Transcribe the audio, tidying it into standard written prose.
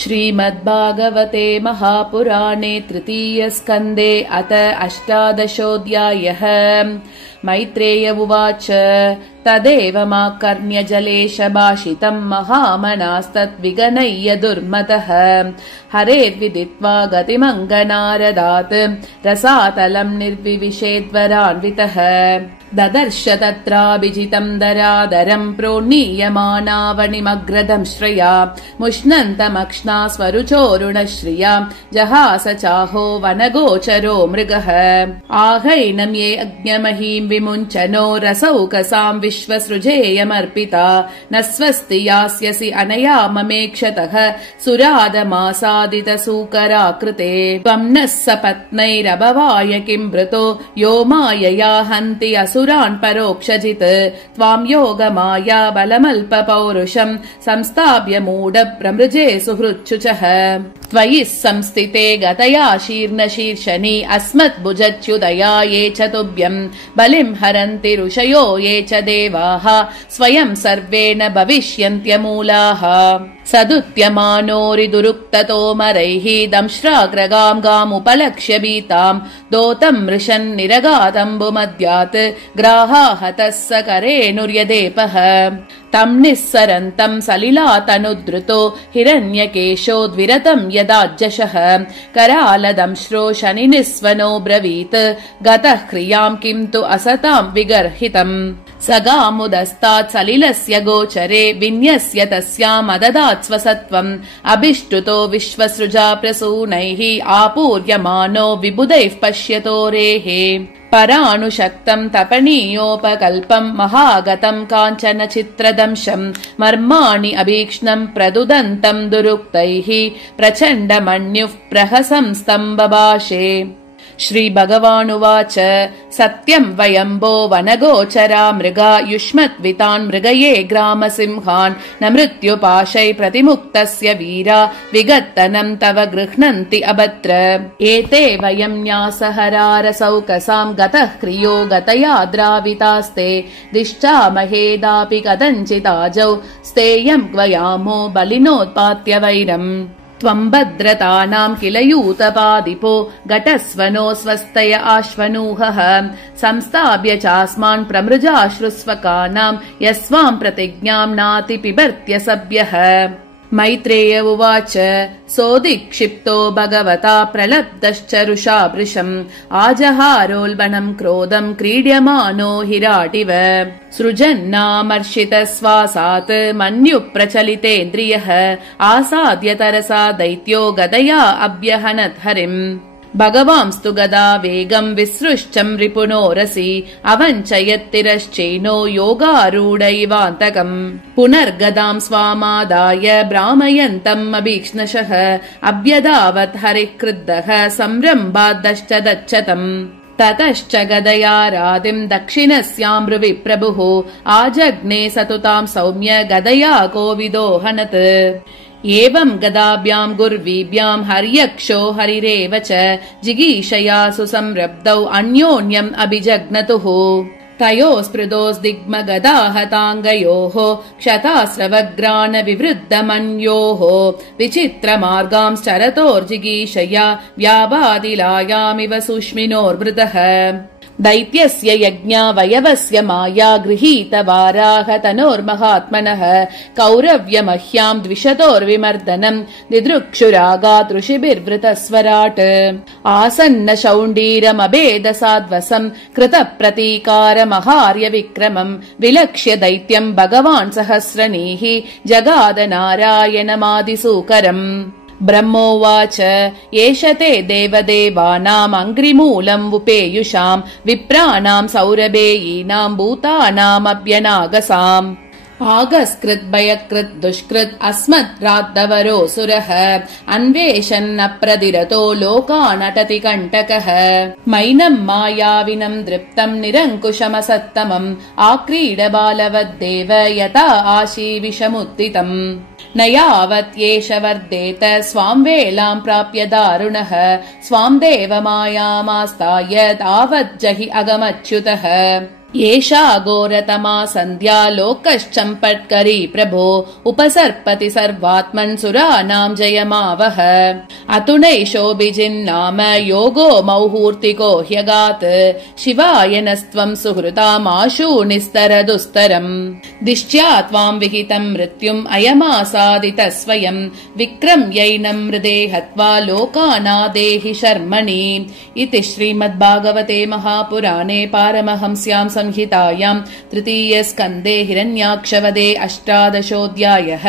श्रीमद्भागवते महापुराणे तृतीयस्कन्धे अथ अष्टादशोऽध्यायः। मैत्रेय उवाच तदेवमाकर्ण्य जलेशभाषितम् महामनास्तद्विगणय्य दुर्मतः हरेर्विदित्वा गतिमङ्गनारदात् रसातलम् निर्विविशेद्वरान्वितः ददर्श तत्राभिजितम् दरादरम् प्रोन्नीयमानावनिमग्रदम् श्रया मुष्णन्तमक्ष्णा स्वरुचोरुणश्रिया जहास चाहो वनगोचरो मृगः आहैनम् ये अग्न्यमहीम् विमुञ्चनो रसौकसाम् विश्वसृजेयमर्पिता न स्वस्ति यास्यसि अनया ममेक्षतः सुरादमासादितसूकराकृते त्वम् नः सपत्नैरभवाय किम् वृतो यो मायया हन्ति असुरान् परोक्षजित् त्वाम् योगमाया बलमल्पपौरुषम् संस्थाप्य मूढ प्रमृजे सुहृच्छुचः त्वयि संस्थिते गतया शीर्णशीर्षनि अस्मद्भुजच्युतया ये च तुभ्यम् बलिम् हरन्ति ऋषयो ये च देवाः स्वयम् सर्वेण भविष्यन्त्यमूलाः सदुत्यमानोरिदुरुक्ततोमरैः दंश्राग्रगाम् गामुपलक्ष्य भीताम् दोतम् मृशन् निरगातम्बुमद्यात् ग्राहाहतः स करेणुर्यदेपः तम् निःसरन्तम् सलिलातनुद्धृतो हिरण्यकेशोद्विरतम् यदाज्जशः करालदंश्रो शनिनिस्वनो ब्रवीत् गतः क्रियाम् किम् तु असताम् विगर्हितम् सगामुदस्तात् सलिलस्य गोचरे विन्यस्य तस्यामददात् स्वसत्त्वम् अभिष्टुतो विश्वसृजा प्रसूनैः आपूर्यमानो विबुधैः पश्यतोरेः परानुशक्तम् तपनीयोपकल्पम् महागतम् काञ्चन चित्रदंशम् मर्माणि अभीक्ष्णम् प्रदुदन्तम् दुरुक्तैः प्रचण्डमन्युः प्रहसम् स्तम्भभाषे। श्रीभगवानुवाच सत्यम् वयम्बो वनगोचरा मृगा युष्मद्वितान् मृगये ग्रामसिंहान् न मृत्युपाशै प्रतिमुक्तस्य वीरा विगत्तनम् तव गृह्णन्ति अभद्र एते वयम् न्यासहरारसौकसाम् गतः क्रियो गतया द्रावितास्ते दिष्टामहेदापि कथञ्चिदाजौ स्तेयम् ग्वयामो बलिनोत्पात्य वैरम् त्वम् भद्रतानाम् किल यूतपादिपो घटस्वनो स्वस्तय आश्वनूहः संस्थाप्य चास्मान् प्रमृजाश्रुस्वकानाम् यस्वाम् प्रतिज्ञाम् नाति पिबर्त्य सभ्यः। मैत्रेय उवाच सोऽधिक्षिप्तो भगवता प्रलब्धश्च रुषावृशम् आजहारोल्बणम् क्रोधम् क्रीड्यमानो हिराटिव सृजन्नामर्षितश्वासात् मन्युप्रचलितेन्द्रियः आसाद्य तरसा दैत्यो गदया अभ्यहनत् हरिम् भगवांस्तु गदा वेगम् विसृष्टम् रिपुनोरसि अवञ्चयत्तिरश्चैनो योगारूढैवान्तकम् पुनर्गदाम् स्वामादाय भ्रामयन्तम् अभीक्ष्णशः अभ्यधावत् हरिः क्रुद्धः संरम्भाद्दश्च दच्छतम् ततश्च गदया रादिम् दक्षिणस्यामृविप्रभुः आजग्ने सतुताम् सौम्य गदया कोविदोहनत् एवम् गदाभ्याम् गुर्वीभ्याम् हर्यक्षो हरिरेव च जिगीषया सुसंरब्धौ अन्योन्यम् अभिजग्नतुः तयोस्पृदोस्दिग्मगदाहताङ्गयोः क्षतास्रवग्राण विवृद्धमन्योः विचित्रमार्गांश्चरतोर्जिगीषया व्याबादिलायामिव सूक्ष्मिनोर्वृतः दैत्यस्य यज्ञावयवस्य माया गृहीत वाराह तनोर्महात्मनः कौरव्यमह्याम् द्विषतोर्विमर्दनम् दिदृक्षुरागात् ऋषिभिर्वृतस्वराट् आसन्न शौण्डीरमभेदसाद्वसम् कृतप्रतीकारमहार्य विक्रमम् विलक्ष्य दैत्यम् भगवान् सहस्रनीः जगाद नारायणमादिसूकरम् ब्रह्मोवाच एष ते देवदेवानाम् अङ्घ्रिमूलम् उपेयुषाम् विप्राणाम् सौरभेयीनाम् भूतानामभ्यनागसाम् आगस्कृत् भयकृत् दुष्कृत् अस्मद्राद्धवरोऽसुरः अन्वेषन्नप्रदिरतो लोकानटति कण्टकः मैनम् मायाविनम् दृप्तम् निरङ्कुशमसत्तमम् आक्रीड बालवद्देव यथा आशीविषमुत्थितम् न यावत् एष वर्धेत स्वाम् वेलाम् प्राप्य दारुणः स्वाम् देवमायामास्ताय तावज्जहि अगमच्युतः एषा घोरतमा सन्ध्या लोकश्चम्पट्करी प्रभो उपसर्पति सर्वात्मन् सुराणाम् जयमावह अतुनैषोऽभिजिन्नाम योगो मौहूर्तिको ह्यगात् शिवाय नस्त्वम् सुहृतामाशु निस्तरदुस्तरम् दिष्ट्या त्वाम् विहितम् मृत्युम् अयमासादितः स्वयम् विक्रम्यैनम् हृदे हत्वा लोकानादेहि शर्मणि इति श्रीमद्भागवते महापुराणे पारमहंस्याम् संहितायाम् तृतीयस्कन्धे हिरण्याक्षवधे 18 अध्यायः।